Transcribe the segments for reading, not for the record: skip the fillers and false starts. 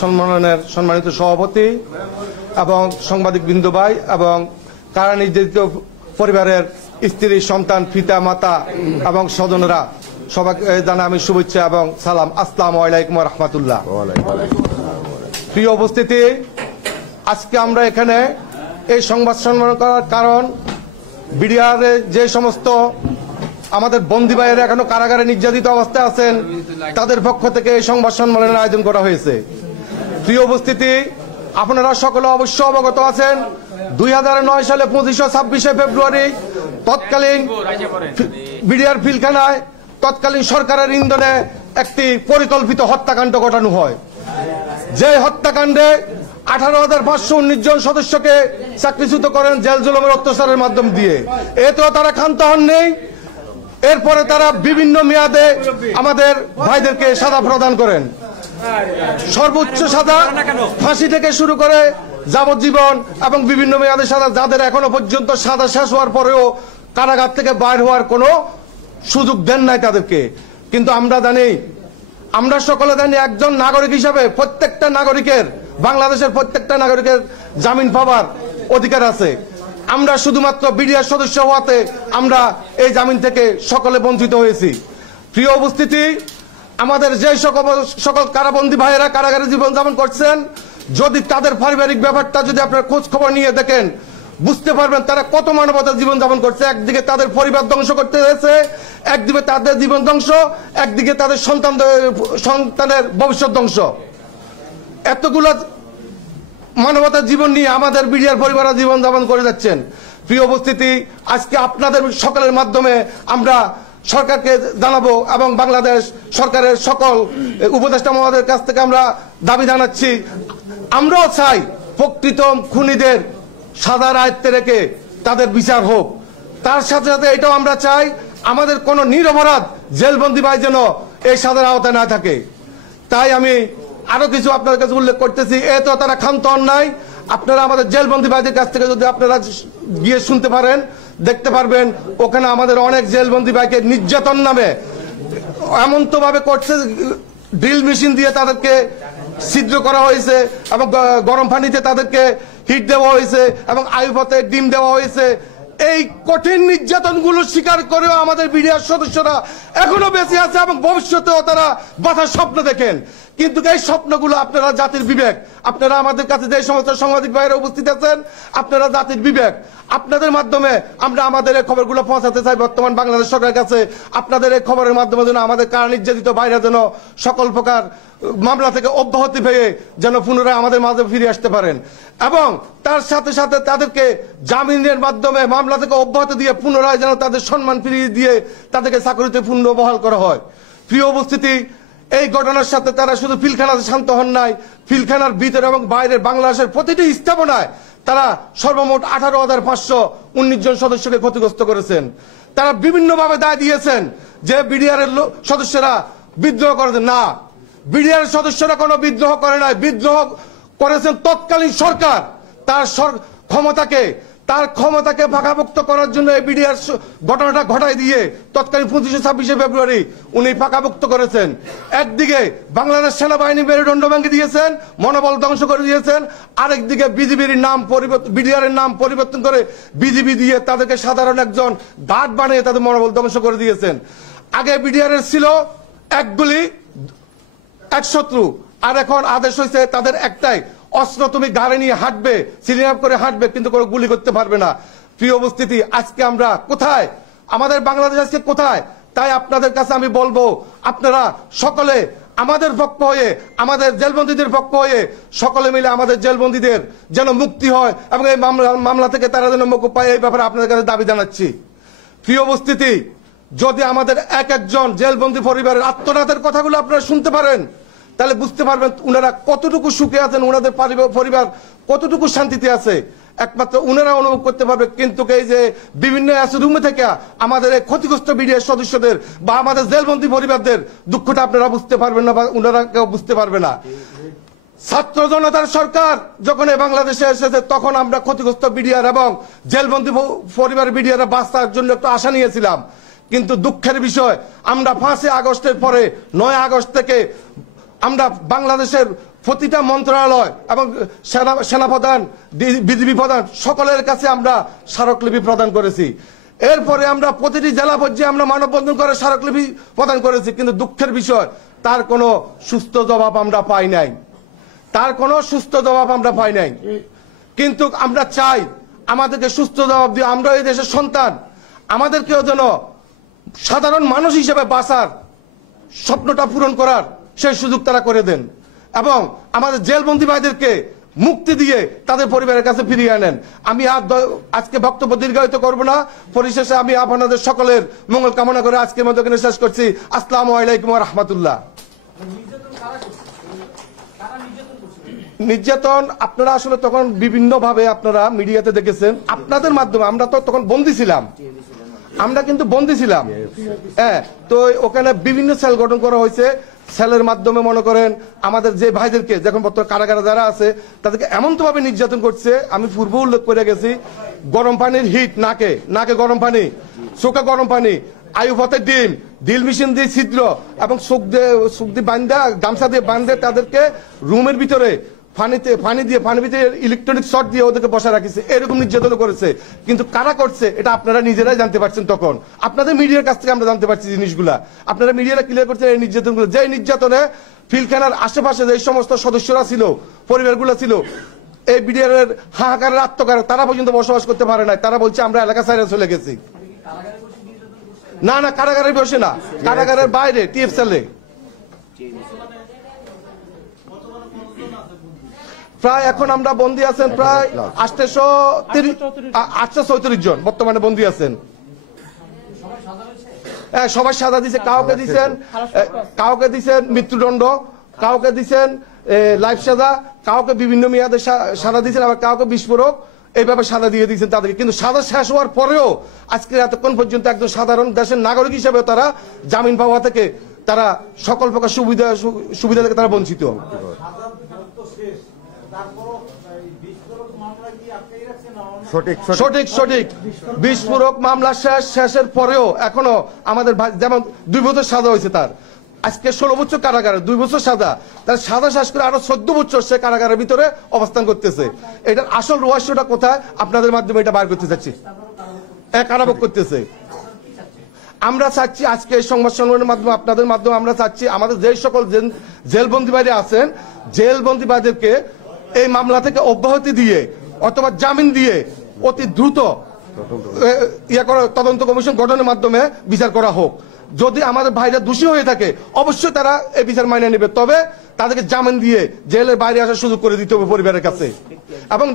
সম্মেলনের সম্মানিত সভাপতি এবং সাংবাদিক বিন্দু ভাই এবং কারা নির্যাতিত পরিবারের স্ত্রী, সন্তান, পিতা, মাতা এবং স্বজনরা সবাইকে জানাই আমি শুভেচ্ছা এবং সালাম। আসসালামু আলাইকুম ওয়া রাহমাতুল্লাহ। প্রিয় উপস্থিতি, আজকে আমরা এখানে এই সংবাদ সম্মেলন করার কারণ বিডিআরে যে সমস্ত আমাদের বন্দী ভাইয়েরা এখনো কারাগারে নির্যাতিত অবস্থায় আছেন তাদের পক্ষ থেকে এই সংবাদ সম্মেলনের আয়োজন করা হয়েছে। প্রিয় উপস্থিতি, আপনারা সকলে অবশ্য অবগত আছেন 2009 সালে 25-26 ফেব্রুয়ারি তৎকালীন বিডিআর পিলখানায় তৎকালীন সরকারের ইন্ধনে একটি পরিকল্পিত হত্যাকাণ্ড ঘটানো হয়। যে হত্যাকাণ্ডে 18,519 জন সদস্যকে চাকরিচ্যুত করেন জেল জুলুমের অত্যাচারের মাধ্যম দিয়ে। এতেও তারা ক্ষান্ত হননি। এরপরে তারা বিভিন্ন মেয়াদে আমাদের ভাইদেরকে সাজা প্রদান করেন। সর্বোচ্চ সাজা ফাঁসি থেকে শুরু করে যাবজ্জীবন এবং বিভিন্ন মেয়াদে সাজা, যাদের এখনো পর্যন্ত সাজা শেষ হওয়ার পরেও কারাগার থেকে বাইর হওয়ার কোনো সুযোগ দেন নাই তাদেরকে। কিন্তু আমরা সকলে জানি একজন নাগরিক হিসাবে প্রত্যেকটা নাগরিকের, বাংলাদেশের প্রত্যেকটা নাগরিকের জামিন পাওয়ার অধিকার আছে। আমরা শুধুমাত্র বিডিআর সদস্য হওয়াতে আমরা এই জামিন থেকে সকলে বঞ্চিত হয়েছি। প্রিয় উপস্থিতি, আমাদের যে সকল কারাবন্দী ভাইয়েরা কারাগারে জীবনযাপন করছেন, যদি তাদের পারিবারিক ব্যাপারটা যদি আপনারা খোঁজ খবর নিয়ে দেখেন বুঝতে পারবেন তারা কত মানবতার জীবনযাপন করছে। একদিকে তাদের পরিবার ধ্বংস করতে হয়েছে, একদিকে তাদের জীবন ধ্বংস, একদিকে তাদের সন্তানের ভবিষ্যৎ ধ্বংস। এতগুলো মানবতার জীবন নিয়ে আমাদের বিডিআর পরিবারের জীবনযাপন করে যাচ্ছেন। প্রিয় উপস্থিতি, আজকে আপনাদের সকলের মাধ্যমে আমরা সরকারকে জানাবো এবং বাংলাদেশ সরকারের সকল উপদেষ্টা মহোদয়ের কাছ থেকে আমরা দাবি জানাচ্ছি, আমরাও চাই প্রকৃত খুনিদের সাজার আয়ত্তে রেখে তাদের বিচার হোক। তার সাথে সাথে এটাও আমরা চাই আমাদের কোনো নিরপরাধ জেলবন্দী ভাই যেন এই সাজার আওতায় না থাকে। তাই আমি আরো কিছু আপনাদের কাছে উল্লেখ করতেছি। তো তারা ক্ষান্ত অন্যায়, আপনারা আমাদের জেলবন্দী ভাইদের কাছ থেকে যদি আপনারা গিয়ে শুনতে পারেন, দেখতে পারবেন ওখানে আমাদের অনেক জেলবন্দী ভাইকে নির্যাতন নামে এমন তো ভাবে করছে, ড্রিল মেশিন দিয়ে তাদেরকে ছিদ্র করা হয়েছে এবং গরম পানিতে তাদেরকে হিট দেওয়া হয়েছে এবং আয়ুপথে ডিম দেওয়া হয়েছে। এই কঠিন নির্যাতনগুলো স্বীকার করেও আমাদের বিডিআর সদস্যরা এখনো বেঁচে আছে এবং ভবিষ্যতেও তারা বাঁচার স্বপ্ন দেখেন। কিন্তু এই স্বপ্নগুলো আপনারা জাতির বিবেক, আপনারা আমাদের কাছে যে সমস্ত সাংবাদিক ভাইয়েরা উপস্থিত আছেন, আপনারা জাতির বিবেক, আপনাদের মাধ্যমে আমরা আমাদের এই খবরগুলো পৌঁছাতে চাই বর্তমান বাংলাদেশ সরকারের কাছে। আপনাদের এই খবরের মাধ্যমে যেন আমাদের কারা নির্যাতিত ভাইরা যেন সকল প্রকার মামলা থেকে অব্যাহতি পেয়ে যেন পুনরায় আমাদের মাঝে ফিরে আসতে পারেন এবং তার সাথে সাথে তাদেরকে জামিনের মাধ্যমে মামলা থেকে অব্যাহতি দিয়ে পুনরায় যেন তাদের সম্মান ফিরিয়ে দিয়ে তাদেরকে চাকরিতে পুনর্বহাল করা হয়। প্রিয় উপস্থিতি, এই ঘটনার সাথে তারা শুধু পিলখানাতে শান্ত হন নাই, পিলখানার ভিতরে এবং বাইরের বাংলাদেশের প্রতিটি স্থাপনায় তারা সর্বমোট 18,519 জন সদস্যকে ক্ষতিগ্রস্ত করেছেন। তারা বিভিন্নভাবে দায় দিয়েছেন যে বিডিআর এর সদস্যরা বিদ্রোহ করেছেন। না, বিডিআর সদস্যরা কোনো বিদ্রোহ করে নাই, বিদ্রোহ করেছেন তৎকালীন সরকার। তার ক্ষমতাকে ফাঁকাভুক্ত করার জন্য এই বিডিআর ঘটনাটা ঘটাই দিয়ে তৎকালীন 25-26 ফেব্রুয়ারি উনি ফাঁকাভুক্ত করেছেন। একদিকে বাংলাদেশ সেনাবাহিনী মেরুদণ্ড ভেঙে দিয়েছেন, মনোবল ধ্বংস করে দিয়েছেন, আরেকদিকে বিজিবির নাম বিডিআর এর নাম পরিবর্তন করে বিজিবি দিয়ে তাদেরকে সাধারণ একজন গার্ড বানিয়ে তাদের মনোবল ধ্বংস করে দিয়েছেন। আগে বিডিআর এর ছিল এক গুলি এক শত্রু, আর এখন আদেশ হয়েছে তাদের একটাই অস্ত্র, তুমি গাড়ি নিয়ে হাঁটবে, সিলিং করে হাঁটবে, কিন্তু কোনো গুলি করতে পারবে না। প্রিয় উপস্থিতি, আজকে আমরা কোথায়, আমাদের বাংলাদেশ আজকে কোথায়? তাই আপনাদের কাছে আমি বলবো, আপনারা সকলে আমাদের পক্ষ হয়ে, আমাদের জেলবন্দীদের পক্ষ হয়ে সকলে মিলে আমাদের জেলবন্দীদের যেন মুক্তি হয় এবং এই মামলা থেকে তারা যেন মুক্তি পায়, এই ব্যাপারে আপনাদের কাছে দাবি জানাচ্ছি। প্রিয় উপস্থিতি, যদি আমাদের এক একজন জেলবন্দী পরিবারের আত্মনাথের কথাগুলো আপনারা শুনতে পারেন তাহলে বুঝতে পারবেন উনারা কতটুকু সুখে আছেন, উনাদের পরিবার কতটুকু শান্তিতে আছে, একমাত্র উনারা অনুভব করতে পারবে। কিন্তু এই যে বিভিন্ন রুমে থেকে আমাদের এই ক্ষতিগ্রস্ত বিডিআর সদস্যদের বা আমাদের জেলবন্দী পরিবারদের দুঃখটা আপনারা বুঝতে পারবেন না বা উনারা কেউ বুঝতে পারবে না। ছাত্র জনতার সরকার যখন বাংলাদেশে এসেছে তখন আমরা ক্ষতিগ্রস্ত বিডিআর এবং জেলবন্দী পরিবার বিডিআর বাঁচার জন্য একটু আশা নিয়েছিলাম। কিন্তু দুঃখের বিষয়, আমরা 5 আগস্টের পরে 9 আগস্ট থেকে আমরা বাংলাদেশের প্রতিটা মন্ত্রণালয় এবং সেনাপ্রধান, বিজিবি প্রধান সকলের কাছে আমরা স্মারকলিপি প্রদান করেছি। এরপরে আমরা প্রতিটি জেলা পর্যায়ে আমরা মানববন্ধন করে স্মারকলিপি প্রদান করেছি, কিন্তু দুঃখের বিষয় তার কোনো সুস্থ জবাব আমরা পাই নাই, তার কোনো সুস্থ জবাব আমরা পাই নাই। কিন্তু আমরা চাই আমাদেরকে সুস্থ জবাব দিয়ে, আমরা এই দেশের সন্তান, আমাদেরকেও যেন সাধারণ মানুষ হিসেবে বাঁচার স্বপ্নটা পূরণ করার সেই সুযোগ তারা করে দেন এবং আমাদের জেলবন্দী ভাইদেরকে মুক্তি দিয়ে তাদের পরিবারের কাছে ফিরিয়ে আনেন। আমি আজকে বক্তব্য দীর্ঘায়িত করব না, পরিশেষে আমি আপনাদের সকলের মঙ্গল কামনা করে আজকের মতো এখানে শেষ করছি। আসসালামু আলাইকুম ওয়া রাহমাতুল্লাহ। নির্যাতন আপনারা আসলে তখন বিভিন্ন ভাবে আপনারা মিডিয়াতে দেখেছেন, আপনাদের মাধ্যমে। আমরা তো তখন বন্দী ছিলাম, আমরা কিন্তু বন্দী ছিলাম। হ্যাঁ, তো ওখানে বিভিন্ন সেল গঠন করা হয়েছে। সেলের মাধ্যমে মনে করেন আমাদের যে ভাইদেরকে যখন বর্তমানে কারাগারে যারা আছে তাদেরকে এমন তো ভাবে নির্যাতন করছে, আমি পূর্ব উল্লেখ করে গেছি। গরম পানির হিট, নাকে নাকে গরম পানি, চোখে গরম পানি, আয়ু পথে ডিম, ডিল মেশিন দিয়ে ছিদ্র এবং চোখ দিয়ে বান্ধা, গামছা দিয়ে বান্ধে তাদেরকে রুমের ভিতরে পানির ভিতরে ইলেকট্রনিক শর্ট দিয়ে ওদেরকে বসা রাখিছে। এরকম নির্যাতন করেছে, কিন্তু কারা করছে এটা আপনারা নিজেরাই জানতে পারছেন। তখন আপনাদের মিডিয়ার কাছ থেকে আমরা জানতে পারছি জিনিসগুলা, আপনারা মিডিয়ারা ক্লিয়ার করছেন এই নির্যাতনগুলো। যে নির্যাতনে ফিলখানার আশেপাশে যে সমস্ত সদস্যরা ছিল, পরিবারগুলো ছিল, এই মিডিয়ার হাহাকারের আত্মকার, তারা পর্যন্ত বসবাস করতে পারে নাই। তারা বলছে আমরা এলাকা ছাড়া চলে গেছি। না না, কারাগারে বসে না, কারাগারের বাইরে টিএফ সেলে। প্রায় এখন আমরা বন্দী আছেন প্রায় 834 জন বর্তমানে বন্দী আছেন। সবাই সাজা দিছে, কাউকে দিচ্ছেন মৃত্যুদণ্ড, কাউকে দিচ্ছেন লাইফ সাজা, কাউকে বিভিন্ন মেয়াদে সাজা দিচ্ছেন, আবার কাউকে বিস্ফোরক এইভাবে সাজা দিয়ে দিচ্ছেন তাদেরকে। কিন্তু সাজা শেষ হওয়ার পরেও আজকে এতক্ষণ পর্যন্ত একজন সাধারণ দেশের নাগরিক হিসেবে তারা জামিন পাওয়া থেকে তারা সকল প্রকার সুবিধা থেকে তারা বঞ্চিত। সঠিক বিস্ফোরক মামলা শেষের পরেও এখনো আমাদের যেমন 2 বছর সাজা হয়েছে তার, আজকে 16 বছর কারাগারে, 2 বছর সাজা, তার সাজা শেষ করে আরো 14 বছর সে কারাগারের ভিতরে অবস্থান করতেছে। এটার আসল রহস্যটা কোথায় আপনাদের মাধ্যমে এটা বার করতে চাচ্ছি। কারাভোগ করতেছে। আমরা চাচ্ছি আজকে এই সংবাদ সম্মেলনের মাধ্যমে আপনাদের মাধ্যমে আমরা চাচ্ছি আমাদের যে সকল জেলবন্দী ভাইরা আছেন, জেলবন্দী ভাইদেরকে এই মামলা থেকে অব্যাহতি দিয়ে অথবা জামিন দিয়ে অতি দ্রুত তদন্ত কমিশন গঠনের মাধ্যমে বিচার করা হোক। যদি আমাদের ভাইরা দোষী হয়ে থাকে অবশ্যই তারা এই বিচার মাইনে নেবে, তবে তাদেরকে জামিন দিয়ে জেলের বাইরে আসার সুযোগ করে দিতে হবে পরিবারের কাছে। এবং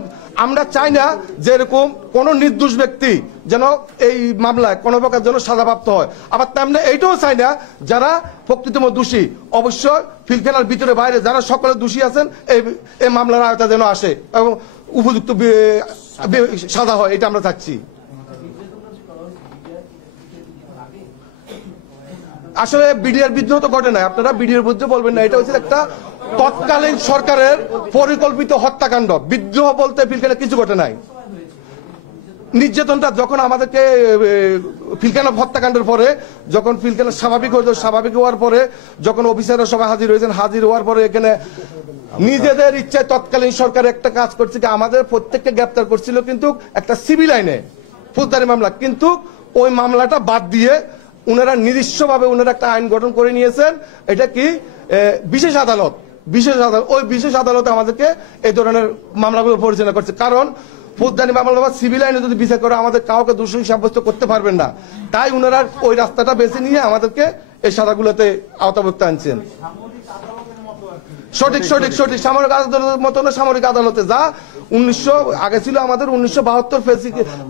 আমরা চাই না যে এরকম কোন নির্দোষ ব্যক্তি যেন এই মামলায় কোনো প্রকার যেন সাজাপ্রাপ্ত হয়। আবার তেমনি এইটাও চাই না যারা প্রকৃতম দোষী অবশ্যই ফিলখানার ভিতরে বাইরে যারা সকলে দোষী আছেন এই মামলার আওতা যেন আসে এবং উপযুক্ত সাজা হয়, এটা আমরা চাচ্ছি। আসলে বিডিআর বিদ্রোহ তো ঘটে নাই, আপনারা বিডিআর বিদ্রোহ বলবেন না, এটা হচ্ছে একটা তৎকালীন সরকারের পরিকল্পিত হত্যাকাণ্ড। বিদ্রোহ বলতে ফিলখানা কিছু ঘটে নাই। নির্যাতনটা যখন আমাদেরকে ফিলখানা হত্যাকাণ্ডের পরে যখন ফিলখানা স্বাভাবিক হওয়ার পরে যখন অফিসাররা সবাই হাজির হয়েছেন, হাজির হওয়ার পরে এখানে নিজেদের ইচ্ছায় তৎকালীন সরকার একটা কাজ করছে কি আমাদের প্রত্যেককে গ্রেপ্তার করছিল কিন্তু একটা সিভিল আইনে ফৌজদারি মামলা, কিন্তু ওই মামলাটা বাদ দিয়ে উনারা নিজস্বভাবে উনারা একটা আইন গঠন করে নিয়েছেন। এটা কি বিশেষ আদালত, ওই বিশেষ আদালতে আমাদেরকে এই ধরনের মামলাগুলো পরিচালনা করছে। কারণ ফৌজদারি মামলা বা সিভিল আইনে যদি বিচার করে আমাদের কাউকে দোষী সাব্যস্ত করতে পারবেন না, তাই উনারা ওই রাস্তাটা বেছে নিয়ে আমাদেরকে এই সাজাগুলোতে আওতাভুক্ত আনছেন। সঠিক সামরিক আদালতের মতো না, সামরিক আদালতে যা 1900 আগে ছিল আমাদের 1972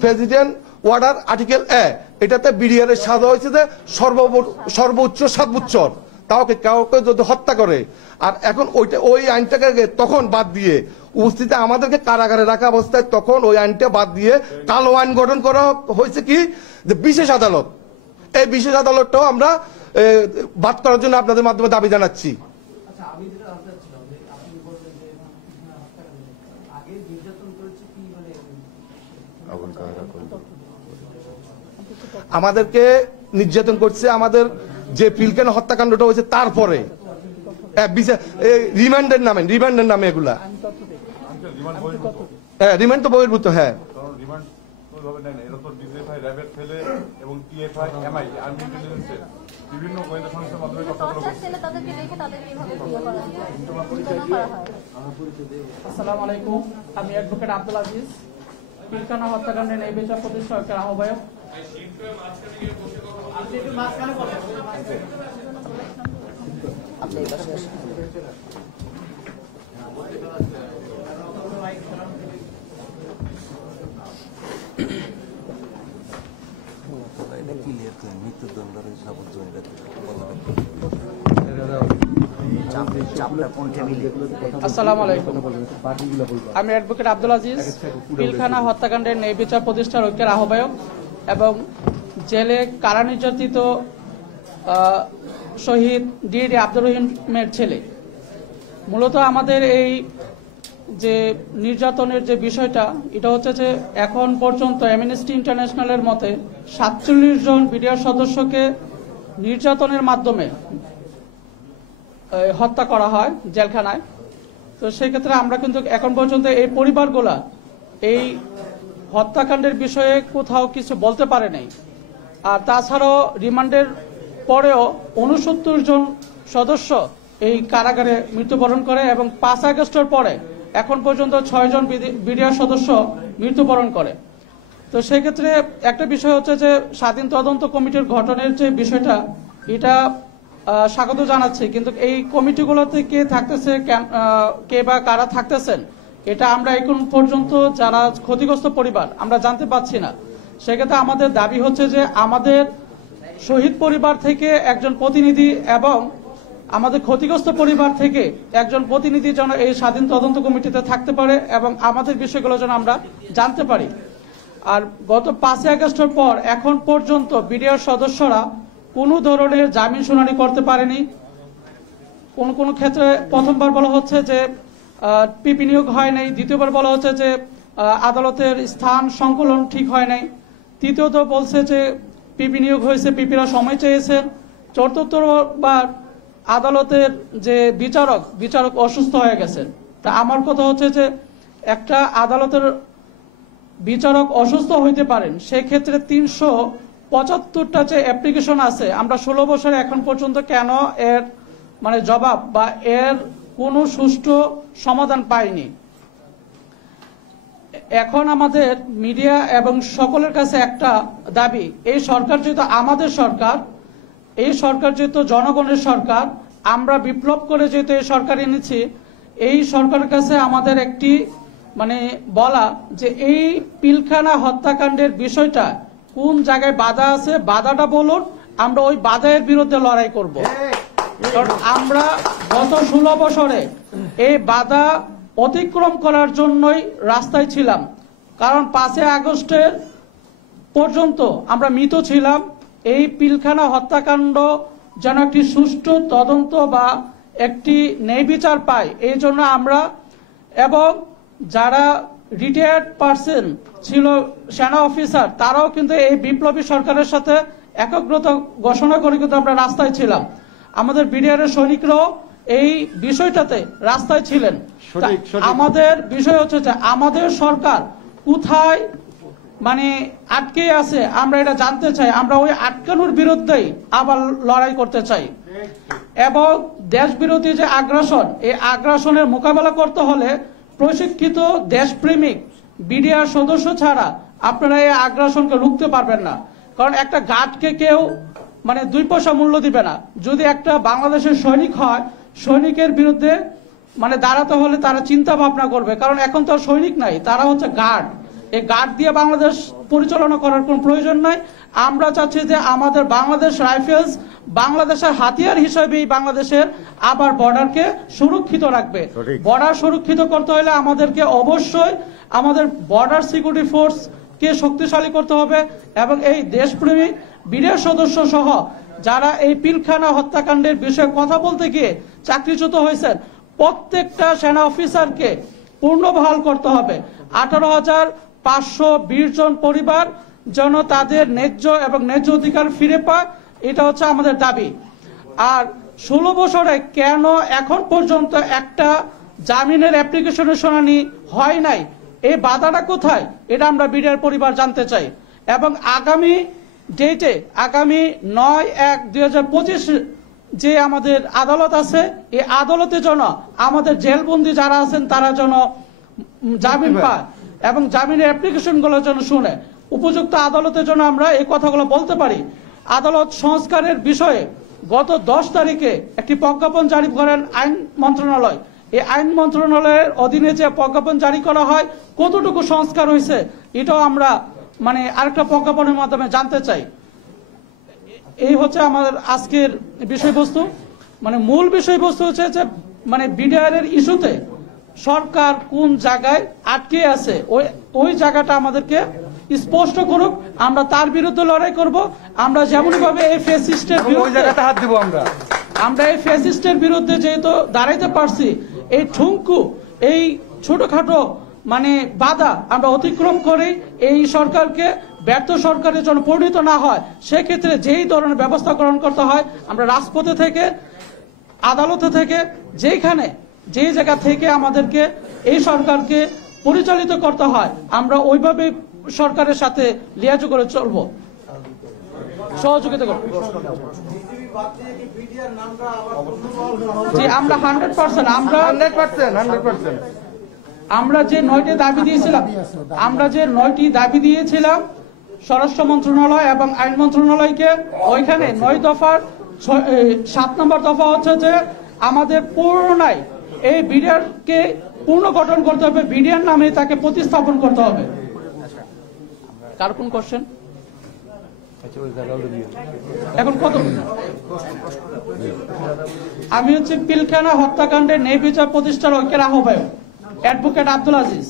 প্রেসিডেন্ট অর্ডার আর্টিকেল এ, এটাতে বিডিআর এর সাজা হয়েছে যে সর্বোচ্চ 7 বছর, কাউকে যদি হত্যা করে। আর এখন ওই আইনটাকে তখন বাদ দিয়ে উপস্থিতি আমাদেরকে কারাগারে রাখা অবস্থায় তখন ওই আইনটা বাদ দিয়ে কালো আইন গঠন করা হয়েছে কি যে বিশেষ আদালত। এই বিশেষ আদালতটাও আমরা বাদ করার জন্য আপনাদের মাধ্যমে দাবি জানাচ্ছি। আমাদেরকে নির্যাতন করছে আমাদের যে পিলখানা হত্যাকাণ্ডটা হয়েছে তারপরে রিমান্ডের নামে এগুলা রিমান্ড তো বহির্ভূত। হ্যাঁ বিভিন্ন গোয়েন্দা সংস্থার মাধ্যমে আসসালামু আলাইকুম, আমি অ্যাডভোকেট আব্দুল আজিজ, পিলখানা হত্যাকাণ্ডের ন্যায় বিচার প্রতিষ্ঠানের আহ্বায়ক। আসসালামু আলাইকুম, আমি অ্যাডভোকেট আব্দুল আজিজ, পিলখানা হত্যাকাণ্ডের ন্যায় বিচার প্রতিষ্ঠার ঐক্যের আহ্বায়ক এবং জেলে কারা নির্যাতিত শহীদ ডিডি আব্দুর রহিমের ছেলে। মূলত আমাদের এই যে নির্যাতনের যে বিষয়টা, এটা হচ্ছে যে এখন পর্যন্ত অ্যামনেস্টি ইন্টারন্যাশনালের মতে 47 জন বিডিআর সদস্যকে নির্যাতনের মাধ্যমে হত্যা করা হয় জেলখানায়। তো সেক্ষেত্রে আমরা কিন্তু এখন পর্যন্ত এই পরিবারগুলা এই হত্যাকাণ্ডের বিষয়ে কোথাও কিছু বলতে পারে নাই। আর তাছাড়াও রিমান্ডের পরেও 69 জন সদস্য এই কারাগারে মৃত্যুবরণ করে এবং 5 আগস্টের পরে এখন পর্যন্ত 6 জন বিডিআর সদস্য মৃত্যুবরণ করে। তো সেক্ষেত্রে একটা বিষয় হচ্ছে যে স্বাধীন তদন্ত কমিটির গঠনের যে বিষয়টা, এটা স্বাগত জানাচ্ছি, কিন্তু এই কমিটিগুলোতে কে থাকতেছে, কে বা কারা থাকতেছেন, এটা আমরা এখন পর্যন্ত যারা ক্ষতিগ্রস্ত পরিবার আমরা জানতে পাচ্ছি না। সেক্ষেত্রে আমাদের দাবি হচ্ছে যে আমাদের শহীদ পরিবার থেকে একজন প্রতিনিধি এবং আমাদের ক্ষতিগ্রস্ত পরিবার থেকে একজন প্রতিনিধি যেন এই স্বাধীন তদন্ত কমিটিতে থাকতে পারে এবং আমাদের বিষয়গুলো যেন আমরা জানতে পারি। আর গত 5 আগস্টের পর এখন পর্যন্ত বিডিআর সদস্যরা কোনো ধরনের জামিন শুনানি করতে পারেনি। কোন ক্ষেত্রে প্রথমবার বলা হচ্ছে যে পিপি নিয়োগ হয় নাই, দ্বিতীয়বার বলা হচ্ছে যে আদালতের স্থান সংকলন ঠিক হয় নাই, তৃতীয়ত বলছে যে পিপি নিয়োগ হয়েছে, পিপিরা সময় চেয়েছেন, চতুর্থবার আদালতের যে বিচারক অসুস্থ হয়ে গেছেন। তা আমার কথা হচ্ছে যে একটা আদালতের বিচারক অসুস্থ হইতে পারেন, সেক্ষেত্রে 375টা যে অ্যাপ্লিকেশন আছে, আমরা 16 বছরে এখন পর্যন্ত কেন এর জবাব বা এর কোনো সুষ্ঠু সমাধান পাইনি। এখন আমাদের মিডিয়া এবং সকলের কাছে একটা দাবি, এই সরকার যেহেতু আমাদের সরকার, এই সরকার যেহেতু জনগণের সরকার, আমরা বিপ্লব করে যেহেতু এই সরকার এনেছি, এই সরকারের কাছে আমাদের একটি বলা যে এই পিলখানা হত্যাকাণ্ডের বিষয়টা কোন জায়গায় বাধা আছে, বাধাটা বলুন, আমরা ওই বাধার বিরুদ্ধে লড়াই করব। কারণ আমরা গত 16 বছরে এই বাধা অতিক্রম করার জন্যই রাস্তায় ছিলাম। কারণ 5 আগস্টের পর্যন্ত আমরা মৃত ছিলাম। এই পিলখানা হত্যাকাণ্ড যেন একটি সুষ্ঠু তদন্ত বা একটি ন্যায় বিচার পায়, এই জন্য আমরা এবং যারা রিটায়ার্ড পার্সন ছিল সেনা অফিসার, তারাও কিন্তু এই বিপ্লবী সরকারের সাথে একগ্রতা ঘোষণা করে কিন্তু আমরা রাস্তায় ছিলাম। আমাদের বিডিআর এর সৈনিকরাও এই বিষয়টাতে রাস্তায় ছিলেন। আমাদের বিষয় হচ্ছে যে আমাদের সরকার কোথায় আটকে আছে, আমরা এটা জানতে চাই। আমরা ওই আটকানোর বিরুদ্ধেই আবার লড়াই করতে চাই এবং দেশ বিরোধী যে আগ্রাসন, এই আগ্রাসনের মোকাবেলা করতে হলে প্রশিক্ষিত দেশপ্রেমিক বিডিআর সদস্য ছাড়া আপনারা এই আগ্রাসনকে রুখতে পারবেন না। কারণ একটা গার্ডকে কেউ 2 পয়সা মূল্য দিবে না। যদি একটা বাংলাদেশের সৈনিক হয়, সৈনিকের বিরুদ্ধে দাঁড়াতে হলে তারা চিন্তা ভাবনা করবে, কারণ এখন তো আর সৈনিক নাই, তারা হচ্ছে গার্ড। এই গার্ড দিয়ে বাংলাদেশ পরিচালনা করার কোন প্রয়োজন নাই। আমরা চাচ্ছি যে আমাদের বাংলাদেশ রাইফেলস বাংলাদেশের হাতিয়ার হিসেবে বাংলাদেশের আবার বর্ডারকে সুরক্ষিত রাখবে। বর্ডার সুরক্ষিত করতে হলে আমাদেরকে অবশ্যই আমাদের বর্ডার সিকিউরিটি ফোর্স কে শক্তিশালী করতে হবে এবং এই দেশপ্রেমী বিডিআর সদস্য সহ যারা এই পিলখানা হত্যাকাণ্ডের বিষয়ে কথা বলতে গিয়ে চাকরিচ্যুত হয়েছেন, প্রত্যেকটা সেনা অফিসারকে পুনর্বহাল করতে হবে। 18,520 জন পরিবার যেন তাদের ন্যায্য এবং ন্যায্য অধিকার ফিরে পায়, এটা হচ্ছে আমাদের দাবি। আর 16 বছরে কেন এখন পর্যন্ত একটা জামিনের অ্যাপ্লিকেশনের শুনানি হয় নাই, এই বাধাটা কোথায়, এটা আমরা বিডিআর পরিবার জানতে চাই। এবং আগামী ডেটে, আগামী 9/1/2025 যে আমাদের আদালত আছে, এই আদালতে যেন আমাদের জেলবন্দি যারা আছেন তারা যেন জামিন পায় এবং জামিনের অ্যাপ্লিকেশনগুলো যেন শুনে উপযুক্ত আদালতের জন্য আমরা এই কথাগুলো বলতে পারি। আদালত সংস্কারের বিষয়ে গত 10 তারিখে একটি প্রজ্ঞাপন জারি করেন আইন মন্ত্রণালয়। এই আইন মন্ত্রণালয়ের অধীনে যে প্রজ্ঞাপন জারি করা হয় কতটুকু সংস্কার হয়েছে এটাও আমরা আরেকটা প্রজ্ঞাপনের মাধ্যমে জানতে চাই। এই হচ্ছে আমাদের আজকের বিষয়বস্তু। মূল বিষয়বস্তু হচ্ছে যে বিডিআর এর ইস্যুতে সরকার কোন জায়গায় আটকে আছে ওই জায়গাটা আমাদেরকে স্পষ্ট করুক, আমরা তার বিরুদ্ধে লড়াই করব। আমরা যেমনভাবে এই ফ্যাসিস্টের বিরুদ্ধে হাত দিব, আমরা এই ফ্যাসিস্টের বিরুদ্ধে যেহেতু দাঁড়াইতে পারছি, এই ঠুঙ্কু, এই ছোটখাটো বাধা আমরা অতিক্রম করে এই সরকারকে ব্যর্থ সরকারের জন্য পরিণত না হয়, সেক্ষেত্রে যেই ধরনের ব্যবস্থা গ্রহণ করতে হয় আমরা রাজপথে থেকে, আদালতে থেকে, যেই জায়গা থেকে আমাদেরকে এই সরকারকে পরিচালিত করতে হয় আমরা ওইভাবে সরকারের সাথে লিয়াজু করে চলবো, সহযোগিতা করব। যে আমরা 100% আমরা যে 9টি দাবি দিয়েছিলাম স্বরাষ্ট্র মন্ত্রণালয় এবং আইন মন্ত্রণালয়কে, ওইখানে 9 দফার 7 নম্বর দফা হচ্ছে যে আমাদের পুনরায় এই বিডিআরকে পুনর্গঠন করতে হবে, বিডিআর নামে তাকে প্রতিস্থাপন করতে হবে। কার কোন কোশ্চেন? এখন কত? আমি হচ্ছে পিলখানা হত্যাকাণ্ডের ন্যায় বিচার প্রতিষ্ঠার ঐক্যের আহ্বায়ক অ্যাডভোকেট আব্দুল আজিজ।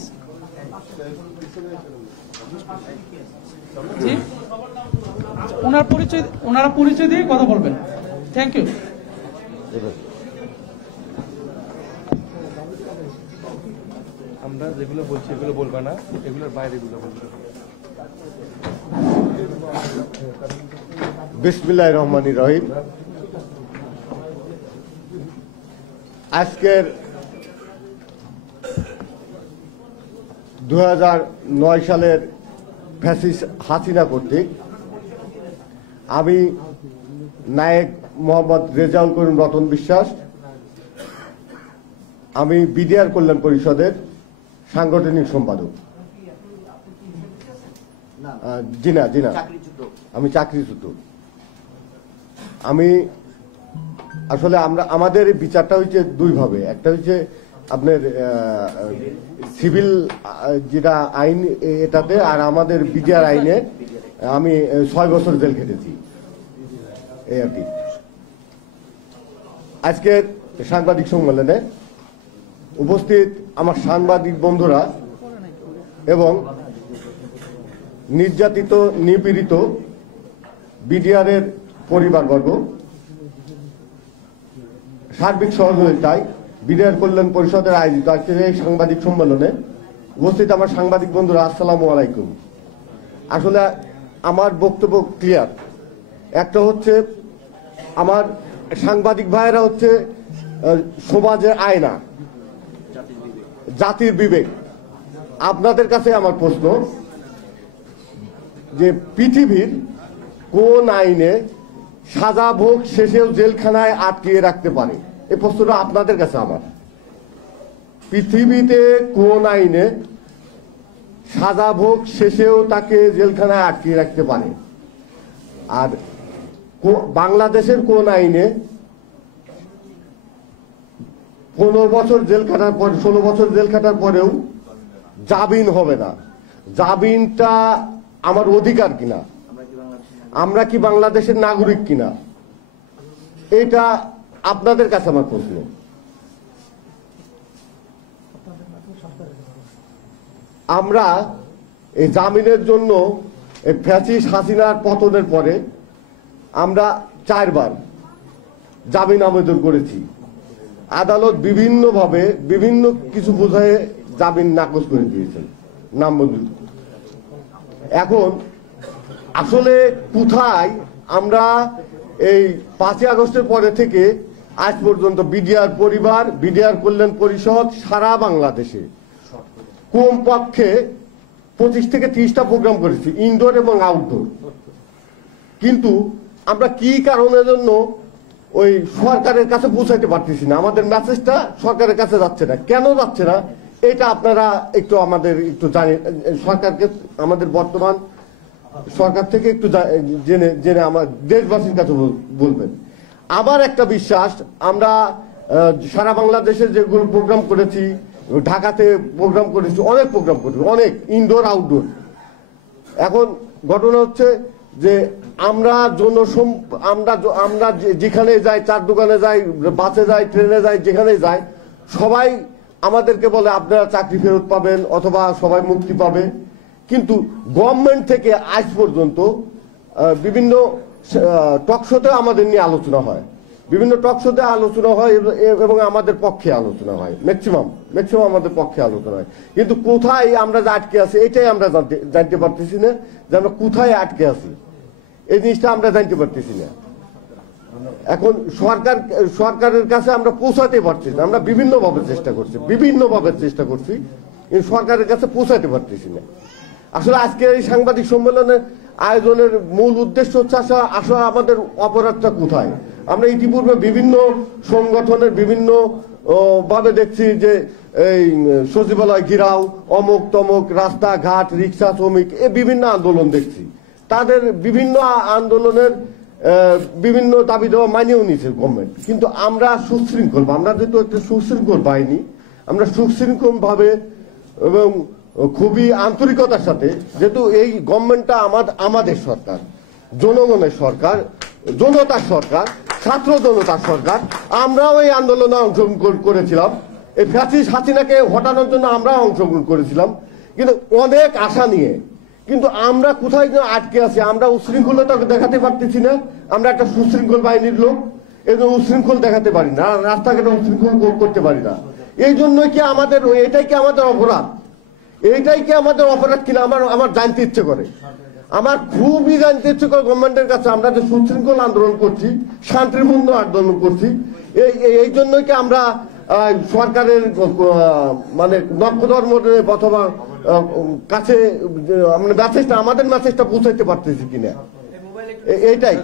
জি, ওনারা পরিচয় দিয়ে কথা বলবেন। Thank you. আমরা যেগুলো বলছি এগুলো বলবে না, এগুলোর বাইরে এগুলো বলবে। বিসমিল্লাহির রহমানির রহিম। আজকের 2009 সালের ফ্যাসিস্ট হাসিনা কর্তৃক আমি নায়েক মোহাম্মদ রেজাউল করিম রতন বিশ্বাস, আমি বিডিআর কল্যাণ পরিষদের সাংগঠনিক সম্পাদক। জি না, আমি চাকরিচ্যুত। আমি আসলে আমাদের বিচারটা হচ্ছে দুই ভাবে। একটা হচ্ছে আপনার সিভিল যেটা আইন এটাতে, আর আমাদের বিডিআর আইনে আমি 6 বছর জেল খেটেছি, এই আর কি। আজকের সাংবাদিক সম্মেলনে উপস্থিত আমার সাংবাদিক বন্ধুরা এবং নির্যাতিত নিপীড়িত বিডিআরের পরিবারবর্গ, সার্বিক সহযোগিতায় বিডিআর কল্যাণ পরিষদের আয়োজিত আজকের এই সাংবাদিক সম্মেলনে উপস্থিত আমার সাংবাদিক বন্ধুরা, আসসালামু আলাইকুম। আসলে আমার বক্তব্য ক্লিয়ার। একটা হচ্ছে আমার সাংবাদিক ভাইয়েরা হচ্ছে সমাজের আয়না, জাতির বিবেক। আপনাদের কাছে আমার প্রশ্ন যে পৃথিবীর কোন আইনে সাজা ভোগ শেষেও জেলখানায় আটকিয়ে রাখতে পারে? এই প্রশ্নটা আপনাদের কাছে আমার। পৃথিবীতে কোন আইনে সাজা ভোগ শেষেও তাকে জেলখানায় আটকিয়ে রাখতে পারে? আর বাংলাদেশের কোন আইনে 15 বছর জেল খাটার পর, 16 বছর জেল খাটার পরেও জামিন হবে না? জামিনটা আমার অধিকার কিনা? আমরা কি বাংলাদেশের নাগরিক কিনা? এটা আপনাদের কাছে আমার প্রশ্ন। আমরা এই জামিনের জন্য ফ্যাসিস্ট হাসিনার পতনের পরে আমরা 4 বার জামিন আবেদন করেছি। আদালত বিভিন্নভাবে বিভিন্ন কিছু বোঝায় জামিন নাকচ করে দিয়েছেন, নামঞ্জুর। এখন আসলে কোথায় আমরা এই 5ই আগস্টের পরে থেকে আজ পর্যন্ত বিডিআর পরিবার, বিডিআর কল্যাণ পরিষদ সারা বাংলাদেশে কমপক্ষে 25 থেকে 30টা প্রোগ্রাম করেছি, ইনডোর এবং আউটডোর। কিন্তু আমরা কি কারণের জন্য ওই সরকারের কাছে পৌঁছাইতে পারতেছি না, আমাদের মেসেজটা সরকারের কাছে যাচ্ছে না, কেন যাচ্ছে না এটা আপনারা একটু আমাদের একটু জানি, সরকারকে, আমাদের বর্তমান সরকার থেকে একটু জেনে জেনে আমার দেশবাসীর কাছে বলবেন। আমার একটা বিশ্বাস, আমরা সারা বাংলাদেশে যেগুলো প্রোগ্রাম করেছি, ঢাকাতে প্রোগ্রাম করেছি, অনেক প্রোগ্রাম করেছি, অনেক ইনডোর আউটডোর। এখন ঘটনা হচ্ছে যে আমরা আমরা যেখানে যাই, চার দোকানে যাই, বাসে যাই, ট্রেনে যাই, যেখানে যাই, সবাই আমাদেরকে বলে আপনারা চাকরি ফেরত পাবেন অথবা সবাই মুক্তি পাবে। কিন্তু গভর্নমেন্ট থেকে আজ পর্যন্ত বিভিন্ন টকশোতে আমাদের নিয়ে আলোচনা হয়, বিভিন্ন টকশোতে আলোচনা হয় এবং আমাদের পক্ষে আলোচনা হয়, ম্যাক্সিমাম আমাদের পক্ষে আলোচনা হয়। কিন্তু কোথায় আমরা যে আটকে আছি এটাই আমরা জানতে পারতেছি না, যে আমরা কোথায় আটকে আছি এই জিনিসটা আমরা জানতে পারতেছি না। এখন সরকারের কাছে আমরা পৌঁছাতে পারছি না, আমরা বিভিন্নভাবে চেষ্টা করছি কিন্তু সরকারের কাছে পৌঁছাতে পারতেছি না। আসলে আজকের এই সাংবাদিক সম্মেলনের আয়োজনের মূল উদ্দেশ্য হচ্ছে আসলে আমাদের অপরাধটা কোথায়। আমরা ইতিপূর্বে বিভিন্ন সংগঠনের বিভিন্ন ভাবে দেখছি যে এই সচিবালয় ঘিরাও, অমুক তমুক, রাস্তাঘাট, রিক্সা শ্রমিক, এই বিভিন্ন আন্দোলন দেখছি। তাদের বিভিন্ন আন্দোলনের বিভিন্ন দাবি দেওয়া মানিয়েও নিয়েছে গভর্নমেন্ট, কিন্তু আমরা সুশৃঙ্খল, আমরা যেহেতু একটা সুশৃঙ্খল বাহিনী, আমরা সুশৃঙ্খল ভাবে এবং খুবই আন্তরিকতার সাথে, যেহেতু এই গভর্নমেন্টটা আমাদের সরকার, জনগণের সরকার, জনতার সরকার, ছাত্র জনতার সরকার, আমরাও এই আন্দোলনে অংশগ্রহণ করেছিলাম। এই ফ্যাসিস্ট হাসিনাকে হটানোর জন্য আমরা অংশগ্রহণ করেছিলাম, কিন্তু অনেক আশা নিয়ে। কিন্তু আমরা কোথায় যেন আটকে আছি, আমরা উশৃঙ্খলতা দেখাতে পারতেছি না। আমরা একটা সুশৃঙ্খল বাহিনীর লোক, এই জন্য উশৃঙ্খল দেখাতে পারি না, রাস্তাঘাটে উশৃঙ্খল করতে পারি না। এই জন্য কি আমাদের, এটাই কি আমাদের অপরাধ? এইটাই কি আমাদের অপরাধ কিনা আমার জানতে ইচ্ছে করে, আমার খুবই জানতে ইচ্ছে করে গভর্নমেন্টের কাছে। আমরা যে সুশৃঙ্খল আন্দোলন করছি, শান্তিপূর্ণ আন্দোলন করছি, এই জন্যই কি আমরা সরকারের মানে নক্ষধর্ম অথবা কাছে আমাদের মেসেজটা পৌঁছাইতে পারতেছি কিনা, এইটাই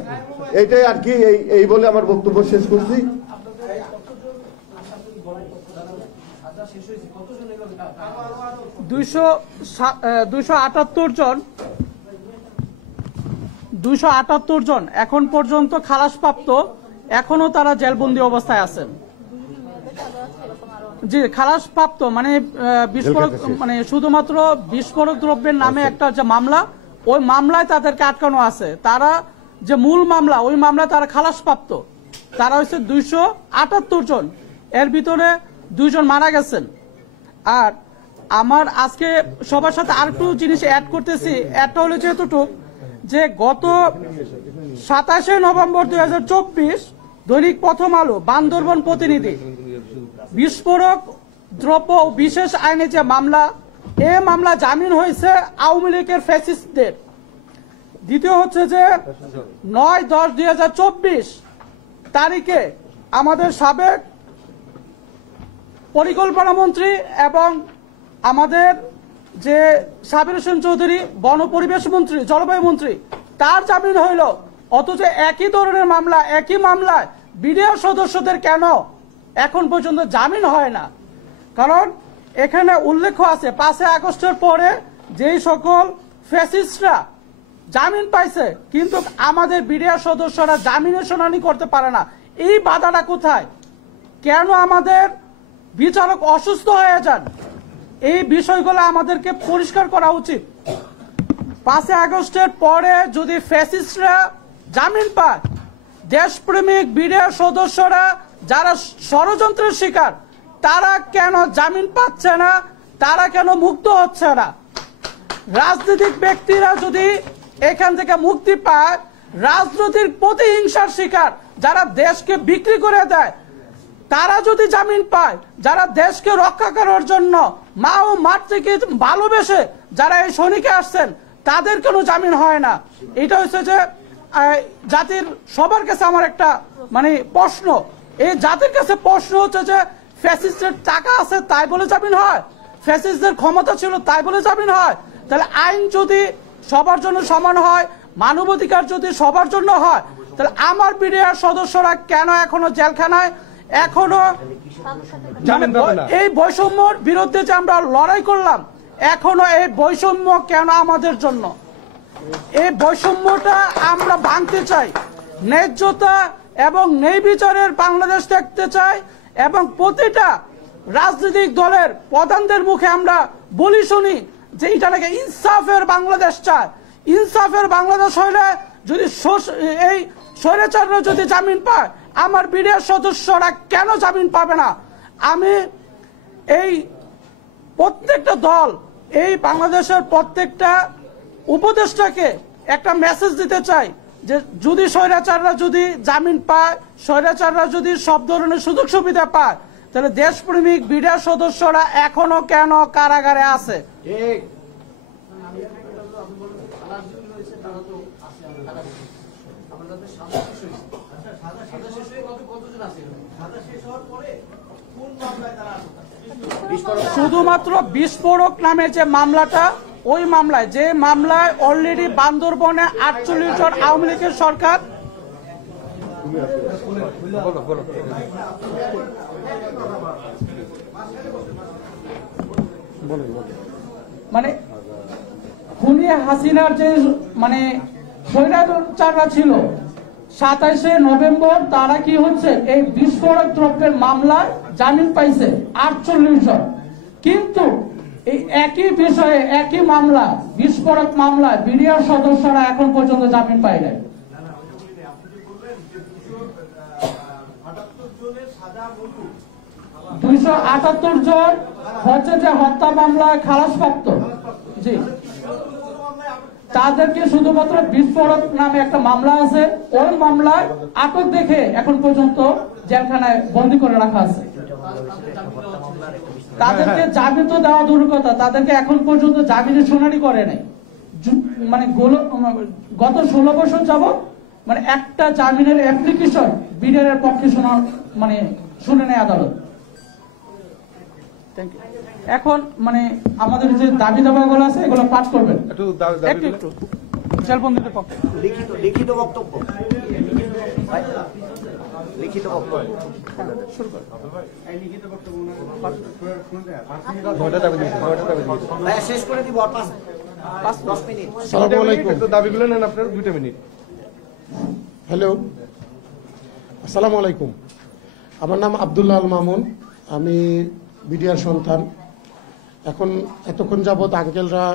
আর কি। এই বলে আমার বক্তব্য শেষ করছি। 278 জন এখন পর্যন্ত খালাসপ্রাপ্ত, এখনো তারা জেলবন্দি অবস্থায় আছেন। জি, খালাসপ্রাপ্ত মানে বিস্ফোরক, মানে শুধুমাত্র বিস্ফোরক দ্রব্যের নামে একটা যে মামলা, ওই মামলায় তাদেরকে আটকানো আছে। তারা যে মূল মামলা, ওই মামলায় তারা খালাসপ্রাপ্ত, তারা হচ্ছে 278 জন। এর ভিতরে 2 জন মারা গেছেন। আর আমার আজকে সবার সাথে আরেকটু জিনিস অ্যাড করতেছি, একটা হলো যেহেতু যে গত 27 নভেম্বর 2024 দৈনিক প্রথম আলো, বান্দরবন প্রতিনিধি, বিস্ফোরক দ্রব্য ও বিশেষ আইনে যে মামলা, এ মামলা জামিন হয়েছে আওয়ামী লীগের ফ্যাসিস্টদের। দ্বিতীয় হচ্ছে যে 9/10/2024 তারিখে আমাদের সাবেক পরিকল্পনা মন্ত্রী এবং আমাদের যে সাবির হোসেন চৌধুরী বন পরিবেশ মন্ত্রী, জলবায়ু মন্ত্রী, তার জামিন হইল। অথচ একই ধরনের মামলা, একই মামলায় বিডিআর সদস্যদের কেন এখন পর্যন্ত জামিন হয় না? কারণ এখানে উল্লেখ আছে 5 আগস্টের পরে যেই সকল ফ্যাসিস্টরা জামিন পাইছে, কিন্তু আমাদের বিডিআর সদস্যরা জামিনের শুনানি করতে পারে না। এই বাধাটা কোথায়? কেন আমাদের বিচারক অসুস্থ হয়ে যান? এই বিষয়গুলো আমাদেরকে পরিষ্কার করা উচিত। 5 আগস্টের পরে যদি ফ্যাসিস্টরা জামিন পায়, দেশপ্রেমিক বিডিআর সদস্যরা যারা ষড়যন্ত্রের শিকার, তারা কেন জামিন পাচ্ছে না? তারা কেন মুক্ত হচ্ছে না? রাজনৈতিক ব্যক্তিরা যদি এখান থেকে মুক্তি পায়, রাজনৈতিক প্রতিহিংসার শিকার যারা দেশকে বিক্রি করে দেয়, তারা যদি জামিন পায়, যারা দেশকে রক্ষা করার জন্য মা ও মাতৃকে ভালোবেসে যারা এই সৈনিকে আসছেন, তাদের কেন জামিন হয় না? এটা হচ্ছে যে জাতির সবার কাছে আমার একটা মানে প্রশ্ন। এই জাতির কাছে প্রশ্ন হচ্ছে যে ফ্যাসিস্টের টাকা আছে তাই বলে জামিন হয়, ফ্যাসিস্টদের ক্ষমতা ছিল তাই বলে জামিন হয়? তাহলে আইন যদি সবার জন্য সমান হয়, মানবাধিকার যদি সবার জন্য হয়, তাহলে আমার বিডিআর সদস্যরা কেন এখনো জেলখানায়? এখনো জামিন পাবে না। এই বৈষম্যর বিরুদ্ধে যে আমরা লড়াই করলাম, এখনো এই বৈষম্য কেন আমাদের জন্য? এই বৈষম্যটা আমরা ভাঙতে চাই, ন্যায্যতা এবং ন্যায় বিচারের বাংলাদেশ দেখতে চাই, এবং প্রতিটা রাজনৈতিক দলের প্রধানদের মুখে আমরা বলি শুনি যে এটা নাকি ইনসাফের বাংলাদেশ চায়। ইনসাফের বাংলাদেশ হইলে যদি এই স্বৈরাচাররা যদি জামিন পায়, আমার বিডিআর সদস্যরা কেন জামিন পাবে না? আমি এই প্রত্যেকটা দল, এই বাংলাদেশের প্রত্যেকটা উপদেষ্টাকে একটা মেসেজ দিতে চাই যে যদি স্বৈরাচাররা যদি জামিন পায়, স্বৈরাচাররা যদি সব ধরনের সুযোগ সুবিধা পায়, তাহলে দেশপ্রেমিক বিডিআর সদস্যরা এখনো কেন কারাগারে আছে? শুধুমাত্র বিস্ফোরক নামে যে মামলাটা, ওই মামলায়, যে মামলায় অলরেডি বান্দরবনে 48 জন আওয়ামী লীগের সরকার, মানে খুনি হাসিনার যে মানে স্বৈরাচাররা ছিল, 27শে নভেম্বর তারা কি হচ্ছে এই বিস্ফোরক দ্রব্যের মামলায় জামিন পাইছে 48 জন। কিন্তু এই একই বিষয়ে, একই মামলা, বিস্ফোরক মামলায় বিডিআর সদস্যরা এখন পর্যন্ত জামিন পায় নাই। 278 জন হচ্ছে যে হত্যা মামলায় খালাসপ্রাপ্ত, জি, তাদেরকে শুধুমাত্র বিস্ফোরক নামে একটা মামলা আছে, ওই মামলায় আটক দেখে এখন পর্যন্ত জেলখানায় বন্দী করে রাখা আছে। তাদেরকে জামিন তো দেওয়া দূর কথা, তাদেরকে এখন পর্যন্ত জামিনের শুনানি করে নাই। মানে গত 16 বছর যাবত মানে একটা জামিনের অ্যাপ্লিকেশন বিডিআর পক্ষে মানে শুনে নেয় আদালত। এখন মানে আমাদের যে দাবি দাবাগুলো আছে এগুলো পাঠ করবেন একটু একটু জেলবন্দীদের পক্ষে। লিখিত বক্তব্য শুরু করেন। শেষ করে দিব 5-10 মিনিট। আসসালামু আলাইকুম। একটু দাবিগুলো নেন আপনার 2 মিনিট। হ্যালো, আসসালামু আলাইকুম। আমার নাম আব্দুল্লাহ আল মামুন, আমি বিডিআর সন্তান। এখন এতক্ষণ যাবৎ আঙ্কেলরা,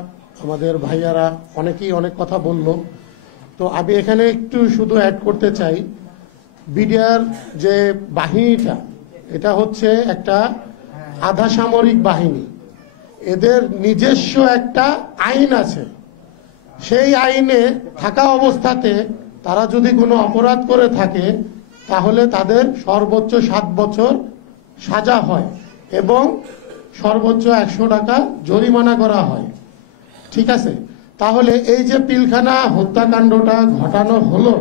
আমাদের ভাইয়ারা অনেকেই অনেক কথা বলল, তো আমি এখানে একটু শুধু অ্যাড করতে চাই। বিডিআর যে বাহিনীটা, এটা হচ্ছে একটা আধা সামরিক বাহিনী। এদের নিজস্ব একটা আইন আছে, সেই আইনে থাকা অবস্থাতে তারা যদি কোনো অপরাধ করে থাকে তাহলে তাদের সর্বোচ্চ 7 বছর সাজা হয় এবং সর্বোচ্চ 100 টাকা জরিমানা করা হয়। ঠিক আছে, তাহলে এই যে পিলখানা হত্যাকাণ্ডটা ঘটানো হলো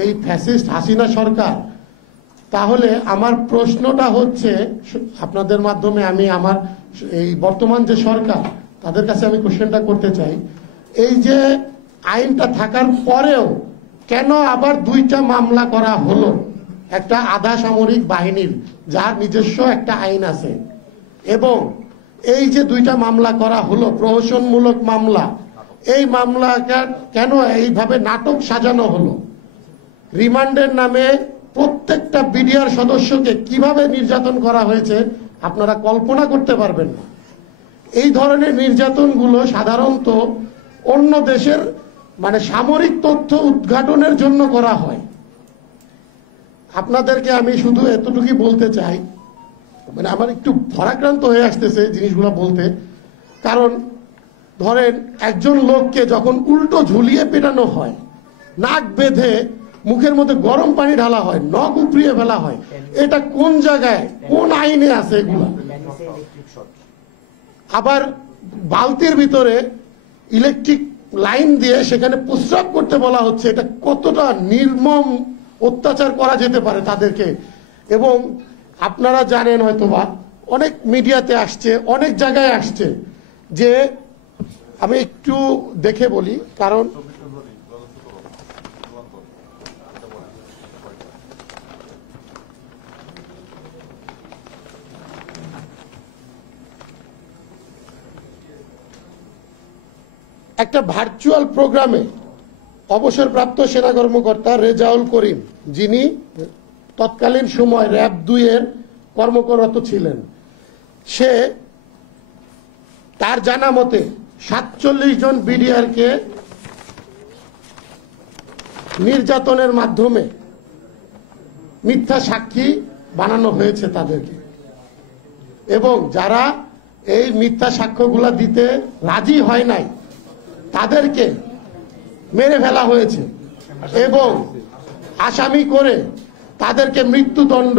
এই ফ্যাসিস্ট হাসিনা সরকার, তাহলে আমার প্রশ্নটা হচ্ছে আপনাদের মাধ্যমে আমি আমার এই বর্তমান যে সরকার তাদের কাছে আমি কোশ্চেনটা করতে চাই, এই যে আইনটা থাকার পরেও কেন আবার 2টা মামলা করা হলো একটা আধা সামরিক বাহিনীর, যার নিজস্ব একটা আইন আছে, এবং এই যে 2টা মামলা করা হলো প্রহসনমূলক মামলা, এই মামলা কেন এইভাবে নাটক সাজানো হলো? রিমান্ডের নামে প্রত্যেকটা বিডিআর সদস্যকে কিভাবে নির্যাতন করা হয়েছে আপনারা কল্পনা করতে পারবেন না। এই ধরনের নির্যাতনগুলো সাধারণত অন্য দেশের মানে সামরিক তথ্য উদ্ঘাটনের জন্য করা হয়। আপনাদেরকে আমি শুধু এতটুকুই বলতে চাই, মানে আমার একটু ভরাক্রান্ত হয়ে আসতেছে জিনিসগুলো বলতে, কারণ ধরেন একজন লোককে যখন উল্টো ঝুলিয়ে পেটানো হয়, নাক বেঁধে মুখের মধ্যে গরম পানি ঢালা হয়, নখ উপড়িয়ে ফেলা হয়, এটা কোন জায়গায় কোন আইনে আছে এগুলো? আবার বালতির ভিতরে ইলেকট্রিক লাইন দিয়ে সেখানে প্রস্রাব করতে বলা হচ্ছে, এটা কতটা নির্মম অত্যাচার করা যেতে পারে তাদেরকে? এবং আপনারা জানেন হয়তোবা অনেক মিডিয়াতে আসছে, অনেক জায়গায় আসছে, যে আমি একটু দেখে বলি, কারণ একটা ভার্চুয়াল প্রোগ্রামে অবসরপ্রাপ্ত সেনা কর্মকর্তা রেজাউল করিম, যিনি তৎকালীন সময় র‍্যাব 2 এর কর্মরত ছিলেন, সে তার জানা মতে 47 জন বিডিআরকে নির্যাতনের মাধ্যমে মিথ্যা সাক্ষী বানানো হয়েছে তাদেরকে, এবং যারা এই মিথ্যা সাক্ষ্যগুলা দিতে রাজি হয় নাই তাদেরকে মেরে ফেলা হয়েছে এবং আসামি করে তাদেরকে মৃত্যুদণ্ড,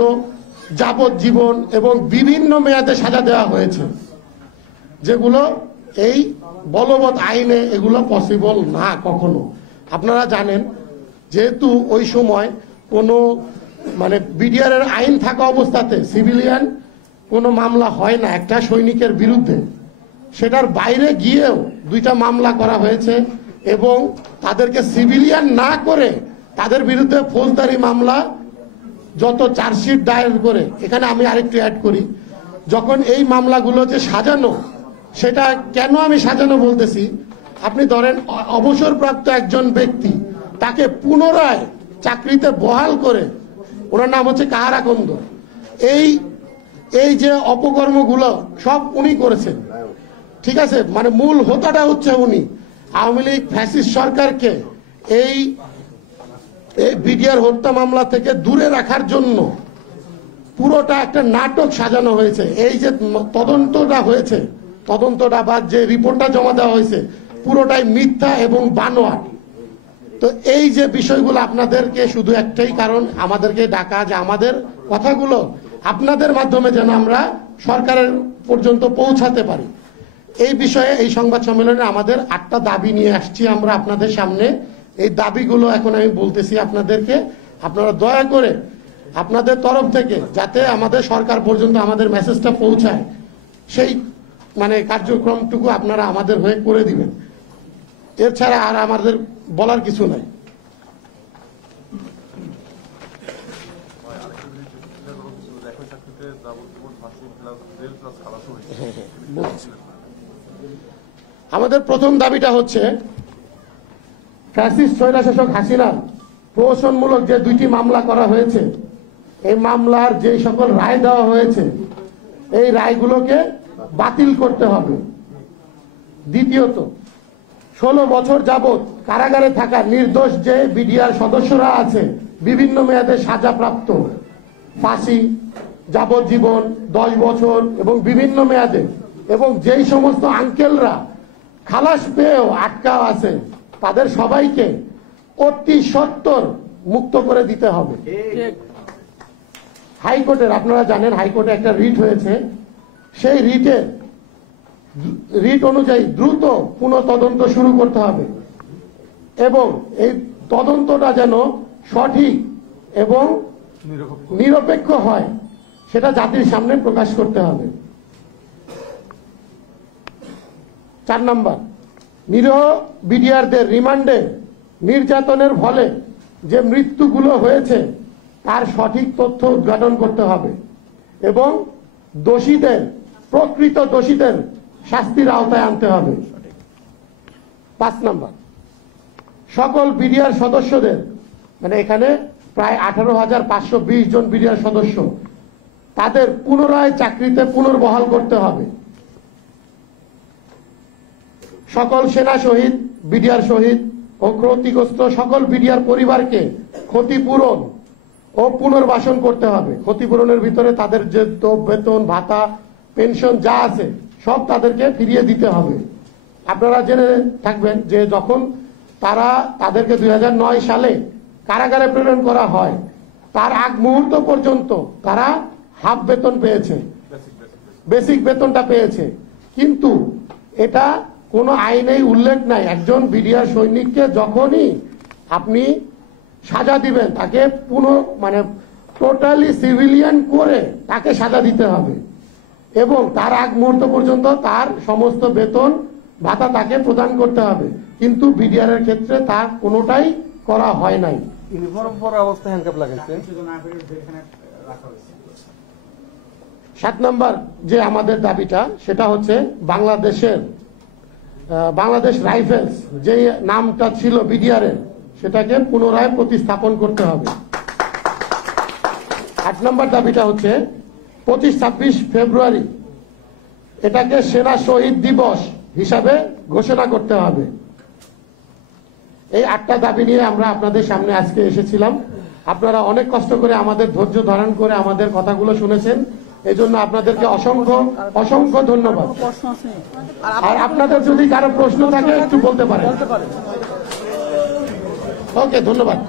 যাবজ্জীবন এবং বিভিন্ন মেয়াদে সাজা দেওয়া হয়েছে, যেগুলো এই বলবৎ আইনে এগুলো পসিবল না কখনো। আপনারা জানেন, যেহেতু ওই সময় কোনো মানে বিডিআর এর আইন থাকা অবস্থাতে সিভিলিয়ান কোনো মামলা হয় না একটা সৈনিকের বিরুদ্ধে, সেটার বাইরে গিয়েও 2টা মামলা করা হয়েছে এবং তাদেরকে সিভিলিয়ান না করে তাদের বিরুদ্ধে ফৌজদারি মামলা যত চার্জশিট দায়ের করে, এখানে আমি আরেকটু অ্যাড করি, যখন এই মামলাগুলো যে সাজানো, সেটা কেন আমি সাজানো বলতেছি, আপনি ধরেন অবসরপ্রাপ্ত একজন ব্যক্তি, তাকে পুনরায় চাকরিতে বহাল করে, ওনার নাম হচ্ছে কাহারা কন্দ, এই যে অপকর্মগুলো সব উনি করেছেন, ঠিক আছে, মানে মূল হোতাটা হচ্ছে উনি। আওয়ামী লীগ ফ্যাসিস্ট সরকারকে এই বিডিআর হত্যা মামলা থেকে দূরে রাখার জন্য পুরোটা একটা নাটক সাজানো হয়েছে। এই যে তদন্তটা হয়েছে, তদন্তটা বা যে রিপোর্টটা জমা দেওয়া হয়েছে, পুরোটাই মিথ্যা এবং বানোয়াট। তো এই যে বিষয়গুলো আপনাদেরকে শুধু একটাই কারণ আমাদেরকে ডাকা, যে আমাদের কথাগুলো আপনাদের মাধ্যমে যেন আমরা সরকারের পর্যন্ত পৌঁছাতে পারি। এই বিষয়ে এই সংবাদ সম্মেলনে আমাদের 8টা দাবি নিয়ে আসছি আমরা আপনাদের সামনে। এই দাবিগুলো এখন আমি বলতেছি আপনাদেরকে, আপনারা দয়া করে আপনাদের তরফ থেকে যাতে আমাদের সরকার পর্যন্ত আমাদের মেসেজটা পৌঁছায়, সেই মানে কার্যক্রমটুকু আপনারা আমাদের হয়ে করে দিবেন। এছাড়া আর আমাদের বলার কিছু নাই। আমাদের প্রথম দাবিটা হচ্ছে, ফ্যাসিস্ট স্বৈরশাসক হাসিনার প্রহসনমূলক যে 2টি মামলা করা হয়েছে, এই মামলার যে সকল রায় দেওয়া হয়েছে, এই রায়গুলোকে বাতিল করতে হবে। দ্বিতীয়ত, 16 বছর যাবৎ কারাগারে থাকা নির্দোষ যে বিডিআর সদস্যরা আছে, বিভিন্ন মেয়াদে সাজাপ্রাপ্ত, ফাঁসি, যাবজ্জীবন, 10 বছর এবং বিভিন্ন মেয়াদে, এবং যেই সমস্ত আঙ্কেলরা খালাস পেয়েও আটকা আছে, তাদের সবাইকে অতি সত্বর মুক্ত করে দিতে হবে। হাইকোর্টের, আপনারা জানেন হাইকোর্টে একটা রিট হয়েছে, সেই রিট অনুযায়ী দ্রুত পুনঃ তদন্ত শুরু করতে হবে এবং এই তদন্তটা যেন সঠিক এবং নিরপেক্ষ হয়, সেটা জাতির সামনে প্রকাশ করতে হবে। 4 নম্বর, নিরীহ বিডিআরদের রিমান্ডে নির্যাতনের ফলে যে মৃত্যুগুলো হয়েছে তার সঠিক তথ্য উদ্ঘাটন করতে হবে এবং প্রকৃত দোষীদের শাস্তির আওতায় আনতে হবে। 5 নম্বর, সকল বিডিআর সদস্যদের, মানে এখানে প্রায় 18,520 জন বিডিআর সদস্য, তাদের পুনরায় চাকরিতে পুনর্বহাল করতে হবে। সকল সেনা শহীদ, বিডিআর শহীদ ও ক্ষতিগ্রস্ত সকল বিডিআর পরিবারকে ক্ষতিপূরণ ও পুনর্বাসন করতে হবে। ক্ষতিপূরণের ভিতরে তাদের যে বেতন, ভাতা, পেনশন যা আছে সব তাদেরকে ফিরিয়ে দিতে হবে। আপনারা জেনে থাকবেন যে যখন তাদেরকে 2009 সালে কারাগারে প্রেরণ করা হয়, তার আগ মুহূর্ত পর্যন্ত তারা হাফ বেতন পেয়েছে, বেসিক বেতনটা পেয়েছে, কিন্তু এটা কোনো আইনেই উল্লেখ নাই। একজন বিডিআর সৈনিককে যখনই আপনি সাজা দিবেন, তাকে টোটালি সিভিলিয়ান করে তাকে সাজা দিতে হবে এবং তার আগ মুহূর্ত পর্যন্ত তার সমস্ত বেতন ভাতা তাকে প্রদান করতে হবে, কিন্তু বিডিআর এর ক্ষেত্রে তা কোনোটাই করা হয় নাই। ইউনিফর্ম পরা অবস্থায় হ্যান্ডকাপ লাগাইছে। 7 নম্বর যে আমাদের দাবিটা সেটা হচ্ছে বাংলাদেশ রাইফেলস যে নামটা ছিল বিডিআর এর সেটাকে পুনরায় প্রতিস্থাপন করতে হবে। 8 নম্বর দাবিটা হচ্ছে 25-26 ফেব্রুয়ারি এটাকে সেনা শহীদ দিবস হিসাবে ঘোষণা করতে হবে। এই 8টা দাবি নিয়ে আমরা আপনাদের সামনে আজকে এসেছিলাম। আপনারা অনেক কষ্ট করে আমাদের ধৈর্য ধারণ করে আমাদের কথাগুলো শুনেছেন, এই জন্য আপনাদেরকে অসংখ্য অসংখ্য ধন্যবাদ। আর আপনাদের যদি কারো প্রশ্ন থাকে একটু বলতে পারেন। ওকে, ধন্যবাদ।